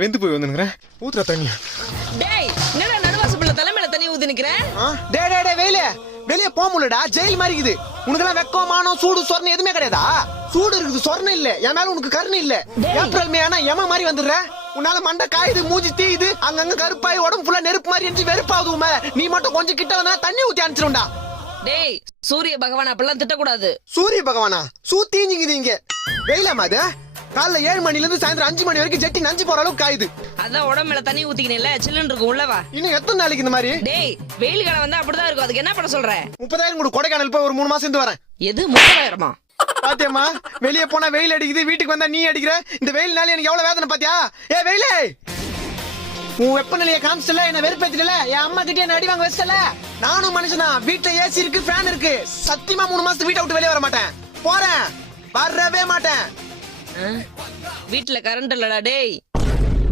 வெந்து போய் வந்துங்கறேன் ஊத்துற தண்ணி. டேய் என்னடா நடுவாசப்புல தலைமையில தண்ணி ஊத்தி நிக்கறேன்? டேய் வெயிலே வெளிய போக முடியலடா, ஜெயில் மாதிரி இருக்குது. உனக்கெல்லாம் வெக்கம் மானம் சூடு சொர்ணம் எதுவுமே கிடையாதா? சூடு இருக்குது சொர்ணம் இல்ல, என் மேல உனக்கு கருணை இல்ல. ஏப்ரல் மே ஆனா எம மாதிரி வந்துடுற. உன்னால மண்டை காயுது, மூஞ்சி தீயுது, அங்கங்க கருப்பாய் உடம்பு ஃபுல்லா நெருப்பு மாதிரி எரிஞ்சு வெறுப்பாகுது. உமே நீ மட்டும் கொஞ்சம் கிட்ட வந்தா தண்ணி ஊத்தி அனுப்பிச்சிருண்டா. டேய் சூரிய பகவான் அப்பெல்லாம் திட்டக்கூடாது. சூரிய பகவானா சூத்தீஞ்சிங்குது இங்க. வெயிலாமா அது? காலைல 7 மணில இருந்து சாயந்தரம் 5 மணி வரைக்கும் ஜெட்டி நஞ்சு போற அளவுக்கு காயுது. அதான் உடம்புல தண்ணி ஊத்திக்கினேல சில்லுன்னு இருக்கும் உள்ளவா. இன்னும் எத்தனை நாளைக்கு இந்த மாதிரி? டேய் வெயில் காலம் வந்தா அப்படிதான் இருக்கும். அதுக்கு என்ன பண்ண சொல்ற? 30,000 கூட கொடைக்கானல் போய் ஒரு 3 மாசம் இருந்து வரேன். எது 30,000மா? பாத்தியம்மா வெளிய போனா வெயில் அடிக்குது, வீட்டுக்கு வந்தா நீ அடிக்கிற. இந்த வெயில்னால எனக்கு எவ்வளவு வேதனை பாத்தியா? ஏ வெயிலே, உன் வெப்பநிலைய காமிச்சல, என்ன வெறுப்பேத்தில, என் அம்மா கிட்டே என்ன அடி வாங்க வச்சல. நானும் மனுஷனா, வீட்டுல ஏசி இருக்கு, ஃபேன் இருக்கு. சத்தியமா 3 மாசத்துக்கு வீட்டை விட்டு வெளியே வர மாட்டேன். போறேன், வரவே மாட்டேன். வீட்டுல கரண்ட் இல்லடா டேய்.